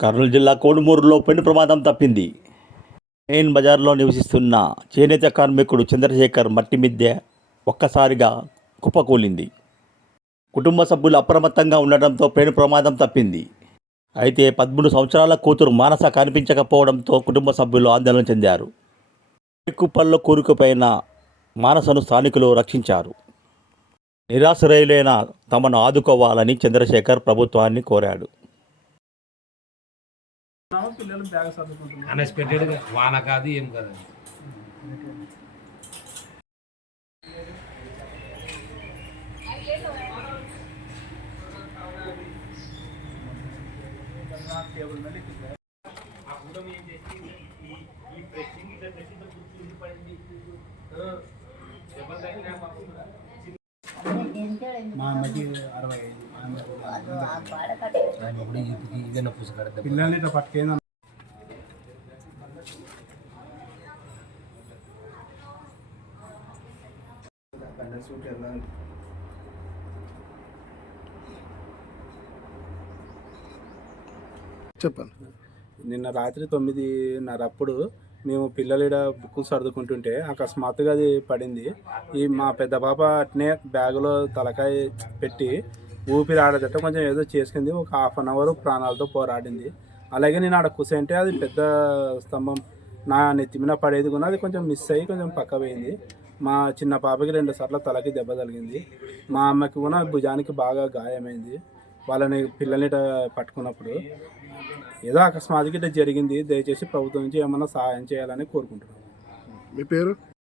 కర్నూలు జిల్లా కోడుమూరులో పెను ప్రమాదం తప్పింది. మెయిన్ బజార్లో నివసిస్తున్న చేనేత కార్మికుడు చంద్రశేఖర్ మట్టి మిద్దె ఒక్కసారిగా కుప్పకూలింది. కుటుంబ సభ్యులు అప్రమత్తంగా ఉండడంతో పెను ప్రమాదం తప్పింది. అయితే 13 సంవత్సరాల కూతురు మానస కనిపించకపోవడంతో కుటుంబ సభ్యులు ఆందోళన చెందారు. కుప్పల్లో కూరుకుపోయిన మానసను స్థానికులు రక్షించారు. నిరాశ్రయులైన తమను ఆదుకోవాలని చంద్రశేఖర్ ప్రభుత్వాన్ని కోరాడు. అన్ఎక్స్పెక్టెడ్గా వాన కాదు ఏం కాదు. మా అమ్మకి 65 పిల్లల్ని ఇట్లా పట్టుకేంది. చెప్పండి. నిన్న రాత్రి 9:30 అప్పుడు మేము పిల్లలు ఇక్కడ బుక్కులు సర్దుకుంటుంటే అకస్మాత్తుగా అది పడింది. మా పెద్ద పాప అట్నే బ్యాగులో తలకాయ పెట్టి ఊపిరి ఆడదట కొంచెం ఏదో చేసుకుంది. ఒక ½ అన్ అవర్ ప్రాణాలతో పోరాడింది. అలాగే నేను ఆడ కూర్చుంటే అది పెద్ద స్తంభం నా నెత్తి మీద పడేది కూడా అది కొంచెం మిస్ అయ్యి కొంచెం పక్క పోయింది. మా చిన్న పాపకి 2 సార్లు తలకి దెబ్బ తగిలింది. మా అమ్మకి కూడా భుజానికి బాగా గాయమైంది. వాళ్ళని పిల్లల్ని పట్టుకున్నప్పుడు ఏదో అకస్మాత్తుగా ఇట్లా జరిగింది. దయచేసి ప్రభుత్వం నుంచి ఏమన్నా సహాయం చేయాలని కోరుకుంటున్నాను. మీ పేరు?